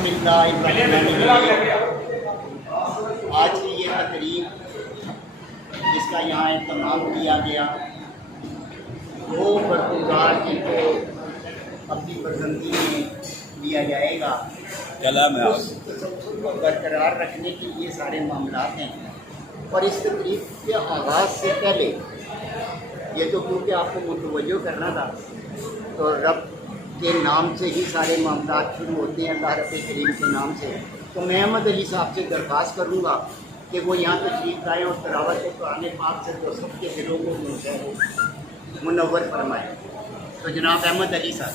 बिस्मिल्लाहिर्रहमानिर्रहीम। आज की ये तकरीब जिसका यहाँ इत्मीनान किया गया, वो बरगुज़ार जिनको अपनी पसंदी में लिया जाएगा, उस तसल्सल को बरकरार रखने के लिए सारे मामलात हैं। और इस तकरीब के आगाज़ से पहले ये तो क्योंकि आपको मुतवज्जो करना था, तो रब के नाम से ही सारे मामलात शुरू होते हैं, अल्लाह रब्बे करीम के नाम से। तो मैं अहमद अली साहब से दरख्वास्त करूँगा कि वो यहाँ तशरीफ़ लाएँ और तिलावत कुरान पाक से जो सबके दिलों को मुनव्वर फरमाएँ। तो जनाब अहमद अली साहब।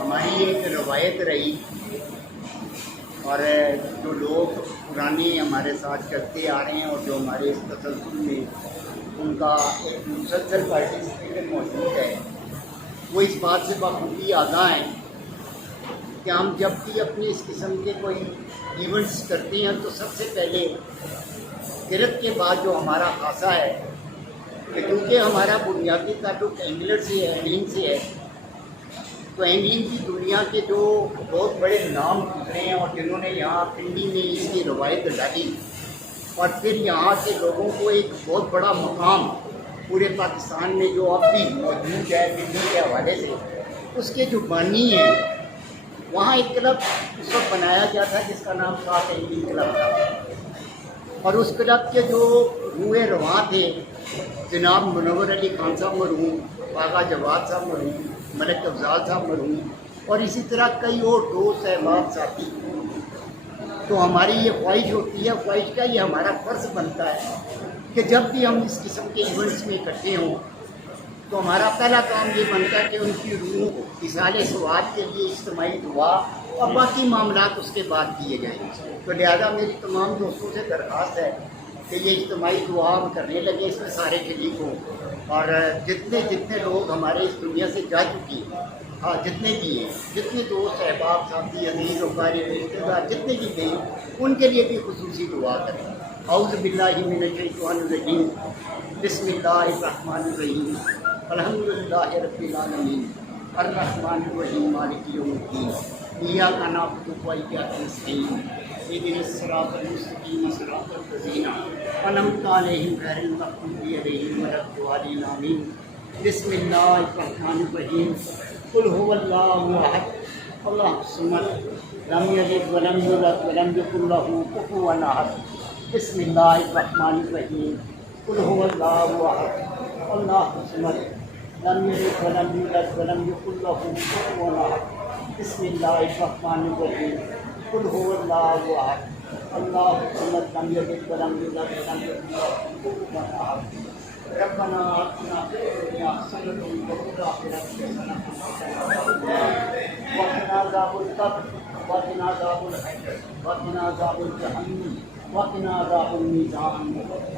हमारी एक रवायत रही और जो लोग पुराने हमारे साथ चलते आ रहे हैं और जो हमारे इस तसल्सल में उनका एक मुसलसल पार्टिसिपेशन मौजूद है, वो इस बात से बखूबी आगाह हैं कि हम जब भी अपने इस किस्म के कोई इवेंट्स करते हैं तो सबसे पहले किरत के बाद जो हमारा खासा है कि क्योंकि हमारा बुनियादी ताल्लुक एंगलर से है, एंगलिंग से है, तो एंगलिंग की दुनिया के जो बहुत बड़े नाम गुजरे हैं और जिन्होंने यहाँ पिंडी में इसकी रवायत डाली और फिर यहाँ के लोगों को एक बहुत बड़ा मकाम पूरे पाकिस्तान में जो अब भी मौजूद है दिल्ली के हवाले से, उसके जो बानी हैं वहाँ एक क्लब उस वक्त बनाया गया था जिसका नाम था एंगलिंग क्लब था। और उस क्लब के जो रूए रवां थे जनाब मुनव्वर अली खान साहब मरहूम, बागा जवाद साहब मरहूम, मलिक अफजाल साहब मरहूम और इसी तरह कई और दोस्त अहबाब साथी। तो हमारी ये ख्वाहिश होती है, ख्वाहिश का ये हमारा फ़र्ज़ बनता है कि जब भी हम इस किस्म के इवेंट्स में इकट्ठे हों तो हमारा पहला काम ये बनता है कि उनकी रूह को इसाले सवाब के लिए इज्तिमाई दुआ और बाकी मामलात उसके बाद किए जाएँ। तो लिहाजा मेरी तमाम दोस्तों से दरख्वास्त है कि ये इज्तिमाई दुआ हम करने लगे इसमें सारे शरीक हों और जितने जितने लोग हमारे इस दुनिया से जा चुकी हैं, हाँ जितने भी हैं, जितने दोस्त अहबाब साथी अजीज़ वफ़ारी रिश्तेदार जितने भी गए उनके लिए भी खुसूसी दुआ करें। औज़ु बिल्लाहि मिनश्शैतानिर्रजीम बिस्मिल्लाहिर्रहमानिर्रहीम अल्हम्दुलिल्लाहि रब्बिल आलमीन अर्रहमानिर्रहीम मालिकि यौमिद्दीन इय्याका नअबुदु व इय्याका नस्तईन इहदिनस सिरातल मुस्तक़ीम सिरातल लज़ीना अनअमता अलैहिम गैरिल मग़ज़ूबि अलैहिम वलद्दालीन आमीन। बिस्मिल्लाहिर्रहमानिर्रहीम कुल हुवल्लाहु अहद अल्लाहुस समद लम यलिद व लम यूलद व लम यकुल लहू कुफुवन अहद। बिस्मिल्लाहिर्रहमानिर्रहीम कुल हुवल्लाहु अहद अल्लाहुस समद लम यलिद व लम यूलद व लम यकुल लहू कुफुवन अहद। बिस्मिल्लाहिर्रहमानिर्रहीम कुल हुवल्लाहु अहद अल्लाहुस समद लम यलिद व लम यूलद व लम यकुल लहू कुफुवन अहद। रब्बना आतिना फिद दुनिया हसनतन व फिल आखिरति हसनतन व क़िना अज़ाबल क़ब्र व क़िना अज़ाबल हश्र व क़िना अज़ाबल जहन्नम व क़िना अज़ाबल मीज़ान।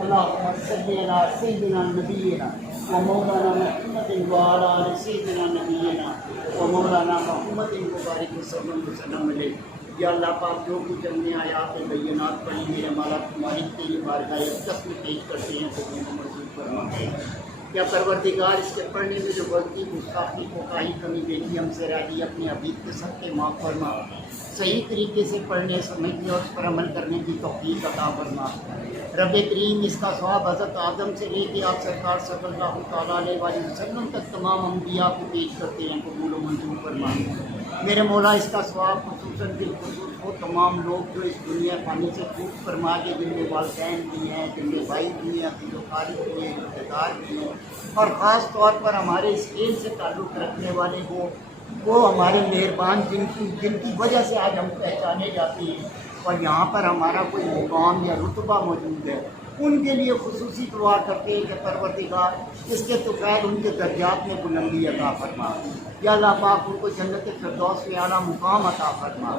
अल्लाहुम्मा सल्लि अला सय्यिदिना नबिय्यिना व मौलाना मुहम्मदिन व अला आलि सय्यिदिना नबिय्यिना व मौलाना मुहम्मदिन व बारिक वसल्लम अलैहि। या अल्लाह पाक जो कुछ हमने आयात बैयनात पढ़ी मेरे माला तुम्हारी तेरी बारगाह अक़दस में पेश करते हैं तो मंजूर फरमा। या परवरदिगार इसके पढ़ने में जो गलती गुस्ताखी कोताही कमी बेटी हमसे रही अपने अबीद के सबके माफ़ फरमा, सही तरीके से पढ़ने समझने और उस पर अमल करने की तौफीक अता फरमा। रब करीम इसका स्वाब हज़रत आदम से लेके आप सरकार सल्लल्लाहु अलैहि वसल्लम तक तमाम अम्बिया को पेश करते हैं, कबूल व मंजूर फरमा। मेरे मौला इसका स्वाब खुसूसन बिलखुसूस वो तमाम लोग जो इस दुनिया पानी से छूट फरमा के, जिनमें वालदैन भी हैं, जिनमें भाई भी हैं, तिलोकारी भी हैं, रिश्तेदार भी हैं, और ख़ास तौर पर हमारे इस खेल से ताल्लुक़ रखने वाले वो हमारे मेहरबान जिनकी वजह से आज हम पहचाने जाते हैं और यहाँ पर हमारा कोई मुकाम या रुतबा मौजूद है, उनके लिए खुसूसी दुआ करते हैं कि परवरदिगार इसके तुफ़ैल उनके दर्जात में बुलंदी अता फरमा। या अल्लाह पाक उनको जन्नत फिरदौस में आला मुकाम अता फरमा।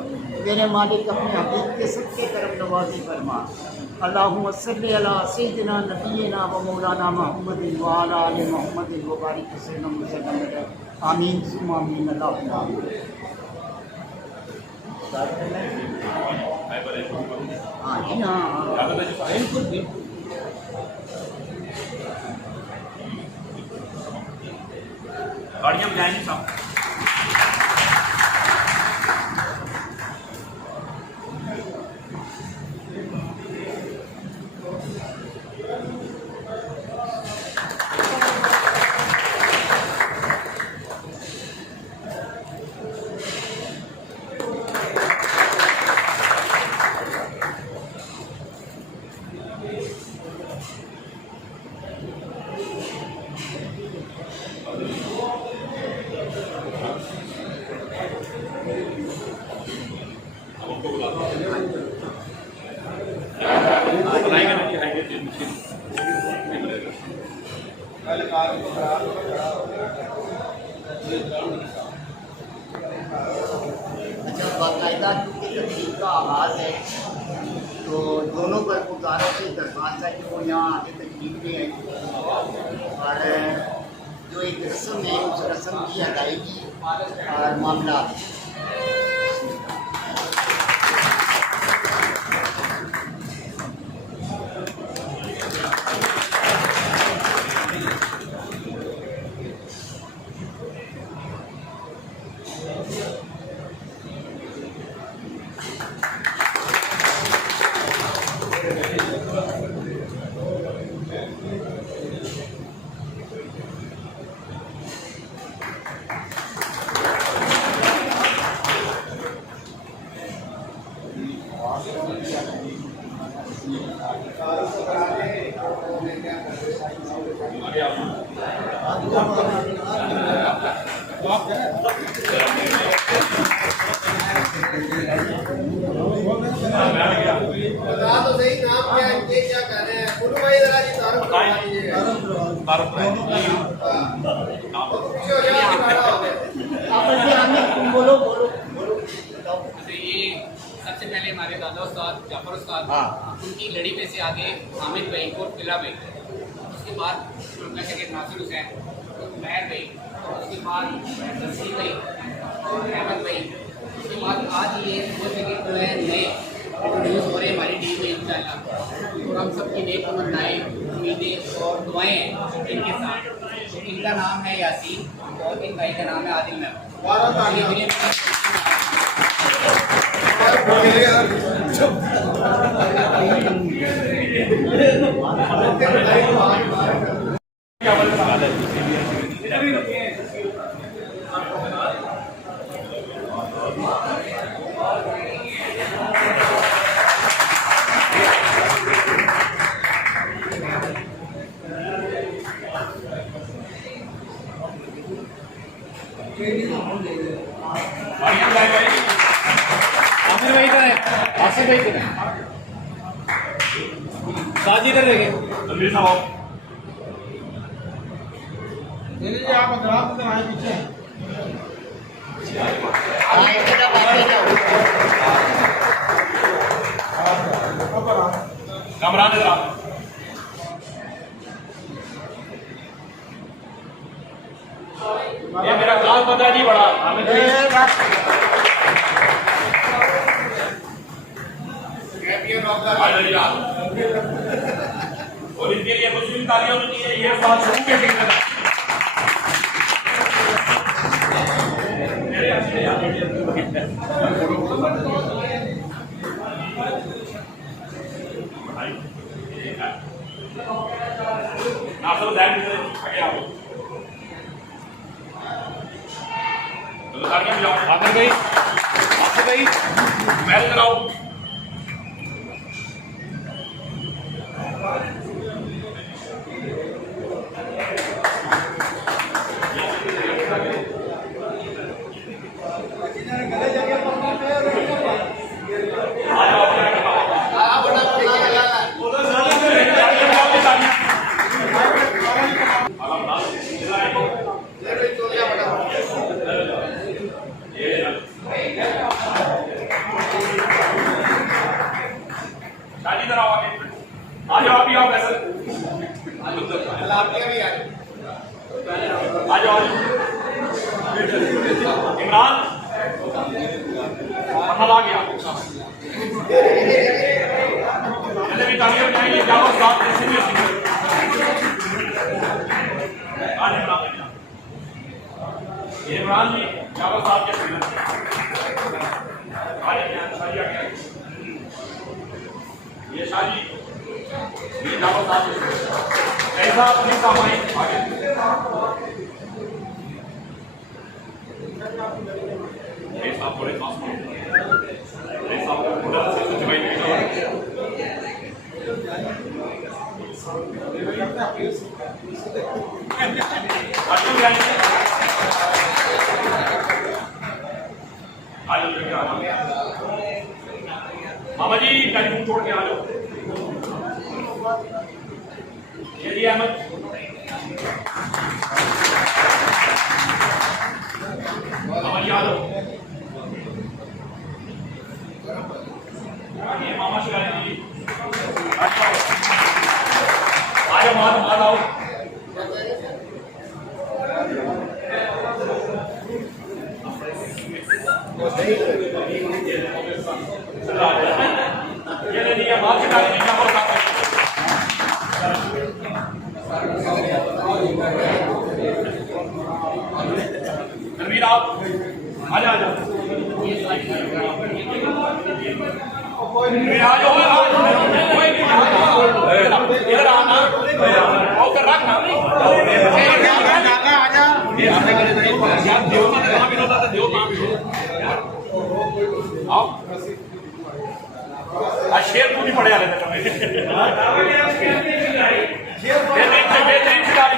मेरे मालिक अपने हबीब के सबके करम नवाज़ी फरमा। अल्लाहुम्मा सल्लि अला सय्यिदिना नबिय्यिना व मौलाना मुहम्मदिन व अला आलि मुहम्मदिन व बारिक वसल्लम। आमीन सुम्मा आमीन। अल्लाहुम्मा हाँ जी हाँ बिल्कुल बिल्कुल। गाड़ियाँ जाएंगी साहब। अच्छा, बाकायदा चूँकि तकलीफ का आगाज़ है तो दोनों पर गुजारिश से दरख्वास्त है कि वो यहाँ आके तकलीफ में आए और जो एक रस्म है उस रस्म की अदायगी और मामला। बता तो सही नाम क्या है, ये क्या कर रहे हैं? बोलो भाई जरा जी तारुफ करवाइए। पीछे हो जाओ, खड़ा हो गए। तुम बोलो बोलो बोलो बताओ। जैसे ये सबसे पहले हमारे दादा उस्ताद जाफर उस्ताद, हाँ। उनकी लड़ी में से आगे हामिद भाई और किला भाई, उसके बाद नासिर हुसैन, महर भाई, उसके बाद नसीर भाई और अहमद भाई, उसके बाद आज ये दो जगह जो है नए इंट्रोड्यूस हो रहे हमारी टीम में इंशाल्लाह। और हम सबकी नेक तमन्नाएं, उम्मीदें और दुआएं हैं इनके साथ। तो इनका नाम है यासीन और इन भाई का नाम है आदिल महमूद। आमिर भाई का है, आसिफ भाई का है, साजी कर देंगे। तनवीर साहब आप अदराक से आए पीछे कमरान इधर ये मेरा काम पता जी बड़ा आमिर भाई और इनके लिए मुस्लिम तालियां होनी चाहिए। ये बात शुरू में ठीक है। नासर दैन आगे आओ। तो तालियां बजाओ। आसिफ भाई महल कराओ। शादी इधर आओ आगे। आ जाओ अभी आओ वैसे। आ जाओ इमरान अमल आ गया। मैंने भी तालियां बजाएंगे क्या वो साथ में सीनियर आज इमरान जी क्या वो साथ के सीनियर शादी आ गया। ये शादी ये जाओ साथ ऐसा अपनी कमाई आगे ऐसा पूरे खास ऐसा पूरा से कुछ भाई मामा जी टेलीफोन छोड़ के आ जाओ। ये अहमद मामा जी आ जाओ। ये मामा शिवाजी जी आ जाओ मार आओ। ये ले लिया मार के डालने क्या बोलता है। रणवीर आप आ जाओ इधर आना और रखना आओ शेर पूरी पड़े वाले बेहतरीन खिलाड़ी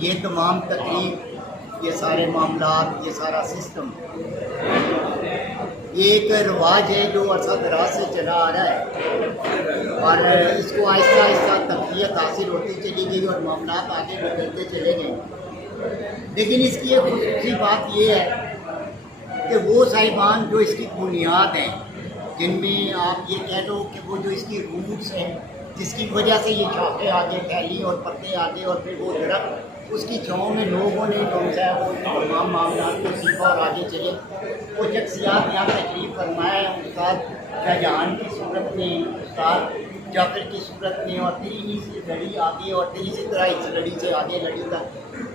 ये तमाम तकलीफ, ये सारे मामलात, ये सारा सिस्टम ये एक रिवाज है जो अरसा दराज से चला आ रहा है और इसको आहिस्ता आहिस्ता तकलीफ हासिल होती चली गई और मामलात आगे बढ़ते चले गए। लेकिन इसकी एक दूसरी बात ये है कि वो साहिबान जो इसकी बुनियाद हैं, जिनमें आप ये कह लो कि वो जो इसकी रूट्स हैं, जिसकी वजह से ये शाखें आगे फैली और पत्ते आगे और फिर वो दरख्त उसकी छाँव में लोगों ने जो है वो तमाम मामला को सीखा और आगे चले। वो शख्सियात यहाँ तशरीफ़ फरमाया है उस्ताद शाहजहां की सूरत में, उस्ताद जाफर की सूरत में, और फिर इन्हीं से लड़ी आगे और फिर इसी तरह इस लड़ी से आगे लड़ी तक,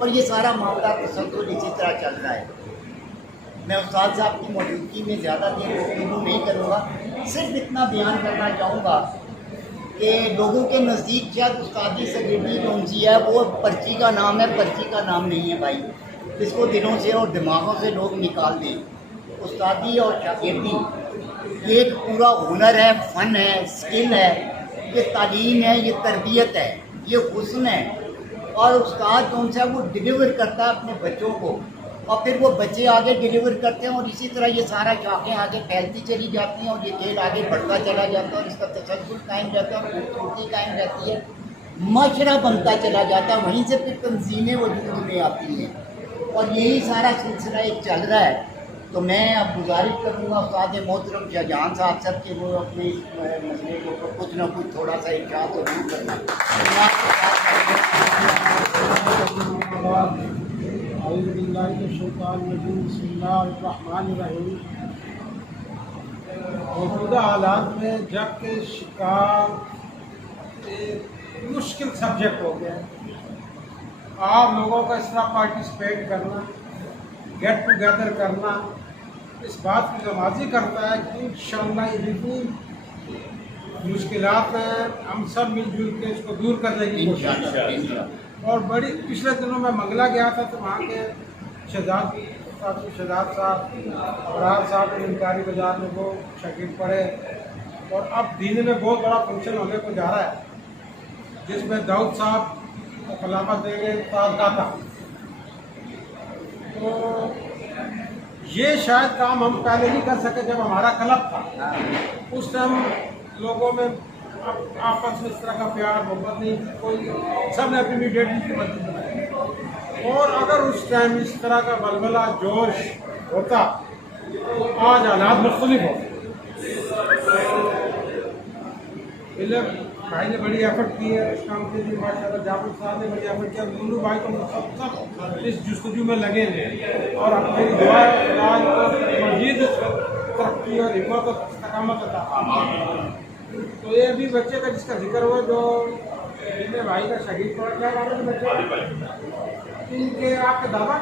और ये सारा मामला तसलसल इसी तरह चल रहा है। मैं उस्ताद साहब की मौजूदगी में ज़्यादा देर गुफ्तगू नहीं करूँगा, सिर्फ इतना बयान करना चाहूँगा कि लोगों के नज़दीक शायद उस्तादी सेक्रेटरी कौन सी है वो पर्ची का नाम है, पर्ची का नाम नहीं है भाई। इसको दिलों से और दिमागों से लोग निकाल दें। उस्तादी और शागिर्दी ये एक पूरा हुनर है, फ़न है, स्किल है, ये तालीम है, ये तरबियत है, ये हुस्न है। और उस्ताद कौन सा वो डिलीवर करता है अपने बच्चों को और फिर वो बच्चे आगे डिलीवर करते हैं और इसी तरह ये सारा शाखें आगे फैलती चली जाती हैं और ये खेल आगे बढ़ता चला जाता है और इसका तसल्सल कायम रहता है, खूबसूरती कायम रहती है, माशरा बनता चला जाता है। वहीं से फिर तंजीमें वजूद में आती हैं और यही सारा सिलसिला एक चल रहा है। तो मैं अब गुजारिश करूँगा उस्ताद मोहतरम शाहजहान साहब सब के वो अपने इस मसले के ऊपर कुछ ना कुछ थोड़ा सा इरशाद जरूर करना। मौजूदा हालात में जबकि शिकार एक मुश्किल सब्जेक्ट हो गया है, आप लोगों का इस तरह पार्टिसिपेट करना, गेट टुगेदर करना, इस बात की नमाजी करता है कि इंशाअल्लाह ये जितनी मुश्किलात हैं हम सब मिलजुल के इसको दूर करने की कोशिश करें। और बड़ी पिछले दिनों में मंगला गया था तो वहाँ के शहजाद साहब अबरार साहब इनकारी बाजार में वो शकील पड़े, और अब दीन में बहुत बड़ा फंक्शन होने को जा रहा है जिसमें दाऊद साहब खिलाफत देंगे दाता। तो ये शायद काम हम पहले नहीं कर सके जब हमारा क्लब था, उस टाइम लोगों में आपस में इस तरह का प्यार मोहब्बत नहीं, कोई सब ने अपनी डेटी की मदद बनाई। और अगर उस टाइम इस तरह का बलबला जोश होता तो आज हालात मुख्तलिफ हो। भाई ने बड़ी एफर्ट की है इस काम के लिए, माशाल्लाह जाफर साहब ने बड़ी एफर्ट किया, लुल्लू भाई तो सब इस जुस्तजू में लगे हैं। और अब मेरी दुआ है आज को मजीद तरक्की और हिम्मत और इस्तकामत अता। तो ये अभी बच्चे का जिसका जिक्र हुआ जो मेरे भाई का शहीद पड़ा, क्या नाम है बच्चे इनके, आपके दादा,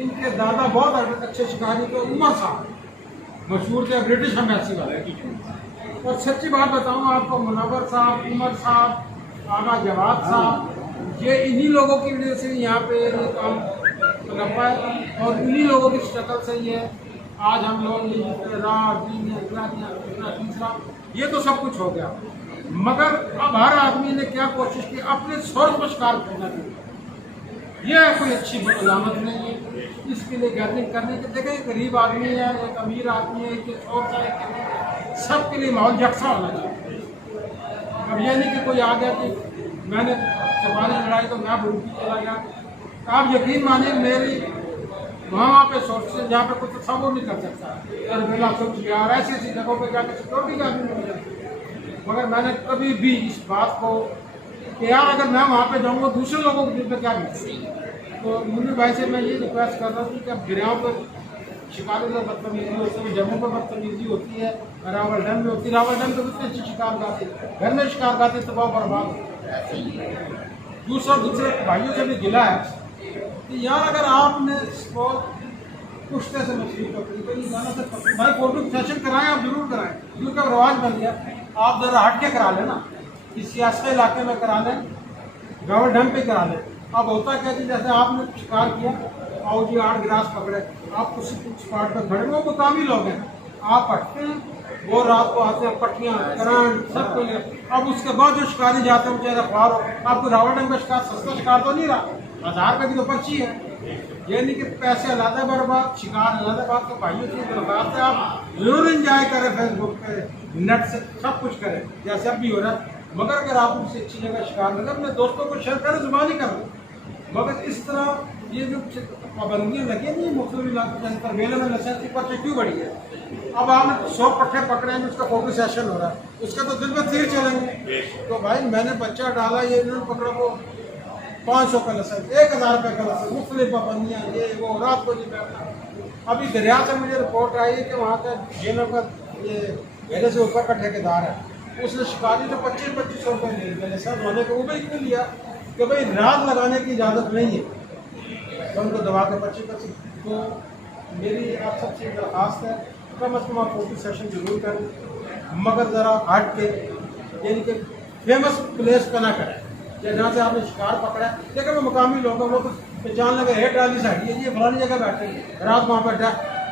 इनके दादा बहुत अच्छे शिकारी थे, उमर साहब मशहूर थे, ब्रिटिश एम्बेसी वाले। और सच्ची बात बताऊँ आपको, मुनव्वर साहब, उमर साहब, आगा जवाद साहब, ये इन्हीं लोगों की वजह से यहाँ पे ये काम लपा है और इन्हीं लोगों की शक्ल से ही है आज हम लोग तीसरा ये तो सब कुछ हो गया। मगर अब हर आदमी ने क्या कोशिश की, अपने स्वर्ग पर शिकार करना चाहिए। यह कोई अच्छी अलामत नहीं है। इसके लिए गैदरिंग करने के, देखें गरीब आदमी है, एक अमीर आदमी है, एक छोट सा है, सबके लिए माहौल यकसा होना चाहिए। अब यह नहीं कि कोई आ गया कि मैंने चपानी लड़ाई तो मैं भूखी चला गया। आप यकीन मानिए मेरी वहाँ पे सोर्सेज जहाँ पे कुछ तस्वुर नहीं कर सकता और मेरा सोच गया और ऐसी ऐसी जगहों पर जाकर सिक्योरिटी गार्ड नहीं मिल जाती। मगर मैंने कभी भी इस बात को कि यार अगर मैं वहाँ पे जाऊँगा दूसरे लोगों के दिल में क्या मिलेगी। तो मुन्नी भाई से मैं ये रिक्वेस्ट कर रहा हूँ कि अब गिराव पर शिकारों में बदतमीजी होती है, जम्मू पर बदतमीजी होती है, रावलडन में होती है। रावलडन तो कितनी अच्छी शिकार गाती है, घर में शिकार गाती तो बहुत बर्बाद। दूसरे भाइयों से भी गिला है कि यार अगर आपने पुश्ते से मछली पकड़ी तो ये गाना से पकड़ी, भाई फोटो सेशन कराएं, आप जरूर कराएं, क्योंकि रवाज बन गया। आप जरा हट के करा लेना, इस सियासी इलाके में करा लें, गाँव ढंग पे करा लें। अब होता क्या कि जैसे आपने शिकार किया और जी 8 गिलास पकड़े, आप उसी स्पॉट पर खड़े, वो मुकामी लोग हैं, आप हटते हैं, वो रात को आते हैं, पट्टियाँ करंट सब को ले। अब उसके बाद जो शिकारी जाते हैं बेचारा ख्वार हो, आपको रावण का शिकार सस्ता शिकार तो नहीं रहा, 1000 का भी तो पर्ची है। ये नहीं कि पैसे अलादा बर्बाद, शिकार अलादा बात। तो भाइयों की दरख्वास्त है आप जरूर इंजॉय करें, फेसबुक पे नेट से सब कुछ करें जैसे अब भी हो रहा है। मगर अगर आप उनसे अच्छी जगह शिकार लगे अपने दोस्तों को शेयर करें, जुबानी करें। मगर इस तरह ये जो पाबंदियाँ लगी नहीं मुख्तलिफ इलाकों जैसे तरवेले में लाइसेंस पर्चे क्यों बढ़ी है। अब आपने 100 पट्टे पकड़ेंगे, उसका फोटो सेशन हो रहा है, उसका तो दिल में तीर चलेंगे। तो भाई मैंने बच्चा डाला, ये इन्होंने पकड़ा वो 500 का लाइसेंस, 1000 रुपये का लाइसेंस, मुख्तलिफ पाबंदियाँ, ये वो, रात को नहीं बैठना। अभी दरिया से मुझे रिपोर्ट आई है कि वहाँ का जेलों का ये मेरे से ऊपर का ठेकेदार है, उसने शिकारी तो 2500 रुपये ले लिया लाइसेंस होने को। वो भी क्यों लिया कि भाई रात लगाने की इजाज़त नहीं है, तो उनको दबा के 25%। तो मेरी आप सबसे दरख्वास्त है कम अज़ कम आप फोटो सेशन जरूर करें, मगर ज़रा हट के, यानी कि फेमस प्लेस पर ना करें जहाँ से आपने शिकार पकड़ा है। लेकिन वो मुकामी लोग हैं, वो तो पहचान लगे हेड ट्राली साइड ये फलानी जगह बैठे हैं, रात वहाँ बैठा।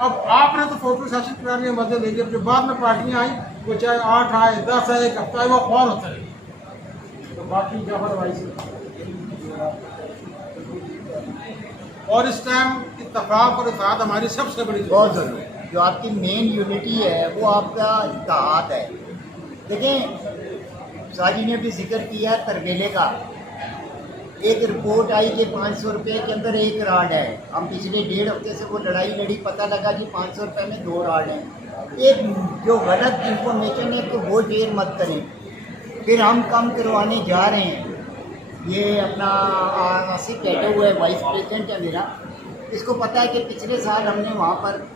अब आपने तो फोटो सेशन करा लिया, मजे ले लिया, जो बाद में पार्टियाँ आई वो चाहे 8 आए 10 आए, 1 हफ्ता आए, वो ख्वार होता है। तो बाकी जाफर भाई से और इस टाइम इत्तेफाक और इत्तेहाद हमारी सबसे बड़ी बहुत ज़रूरी है। जो आपकी मेन यूनिटी है वो आपका इत्तेहाद है। देखें साजी ने भी जिक्र किया तरवेले का, एक रिपोर्ट आई कि 500 रुपये के अंदर एक राड है। हम पिछले 1.5 हफ्ते से वो लड़ाई लड़ी, पता लगा कि 500 रुपये में 2 राड हैं। एक जो गलत इंफॉर्मेशन है तो वो शेयर मत करें। फिर हम काम करवाने जा रहे हैं। ये अपना आसिफ बैठा हुआ है, वाइस प्रेसिडेंट है मेरा, इसको पता है कि पिछले साल हमने वहाँ पर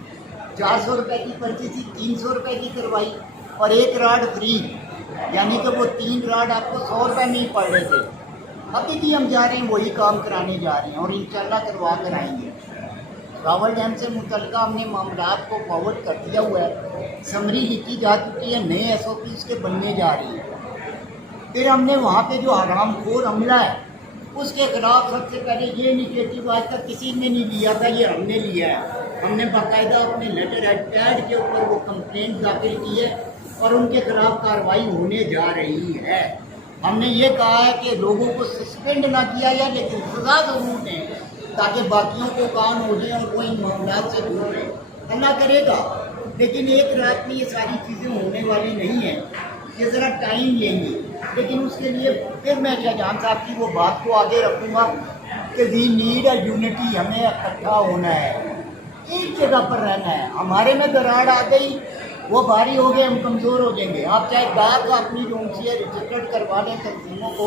400 रुपये की पर्ची थी, 300 रुपये की करवाई और एक राड फ्री, यानी कि वो 3 राड आपको 100 रुपये में ही पड़ रहे थे। अभी भी हम जा रहे हैं, वही काम कराने जा रहे हैं और इंशाल्लाह करवा कर आएंगे। रावल डैम से मुतल्लिका हमने मामलात को फॉरवर्ड कर दिया हुआ है, समरी लिखी जा चुकी है, नए SOP उसके बनने जा रही है। फिर हमने वहाँ पे जो हरामखोर हमला है उसके खिलाफ सबसे पहले ये इनिशिएटिव आज तक किसी ने नहीं लिया था, ये हमने लिया है। हमने बाकायदा अपने लेटर हेड पैड के ऊपर वो कंप्लेंट दाखिल की है और उनके खिलाफ कार्रवाई होने जा रही है। हमने ये कहा है कि लोगों को सस्पेंड ना किया जाए, लेकिन सजा ज़रूर दें ताकि बाकियों को कान हो जाए और वो इन मामलों से दूर रहे। अल्लाह करेगा, लेकिन एक रात में ये सारी चीज़ें होने वाली नहीं हैं, ये ज़रा टाइम लेंगे। लेकिन उसके लिए फिर मैं शाहजहां साहब की वो बात को आगे रखूँगा कि वी नीड अ यूनिटी, हमें इकट्ठा होना है, एक जगह पर रहना है। हमारे में दरार आ गई, वो भारी हो गए, हम कमज़ोर हो जाएंगे। आप चाहे बात अपनी जो उनसे रजिस्टर्ड करवा लें तंजीमों को,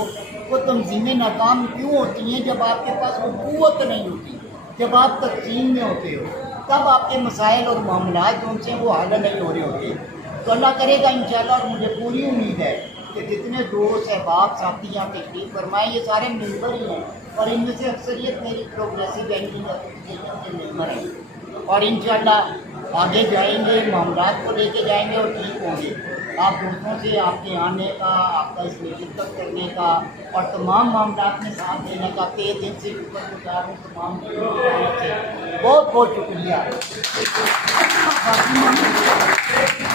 वो तंजीमें नाकाम क्यों होती हैं? जब आपके पास वो क़ुव्वत नहीं होती, जब आप तक़सीम में होते हो, तब आपके मसाइल और मामला जो उनसे वो हल नहीं हो रहे होते। तो अल्लाह करेगा इंशाल्लाह, और मुझे पूरी उम्मीद है कि जितने दोस्त अहबाब साथी यहाँ तशरीफ़ फरमाए ये सारे मेंबर ही हैं और इनमें से अक्सरियत मेरी प्रोग्रेसिव बैंकिंग एसोसिएशन के मेंबर हैं और इंशाल्लाह आगे जाएंगे, मामलात को लेके जाएंगे और ठीक होंगे। आप दोस्तों से आपके आने का, आपका इसमें शिरकत करने का और तमाम मामलात में साथ देने का तहे दिल से शुक्रगुजार हूँ। तमाम से बहुत बहुत शुक्रिया।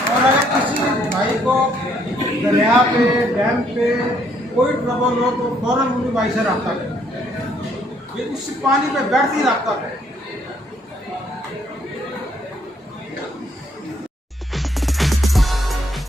और अगर किसी भाई को दरिया पे, डैम पे कोई ट्रबल हो तो फौरन उन्हीं भाई से रब्ता करें। ये इससे पानी पे बैठती रब्ता करें।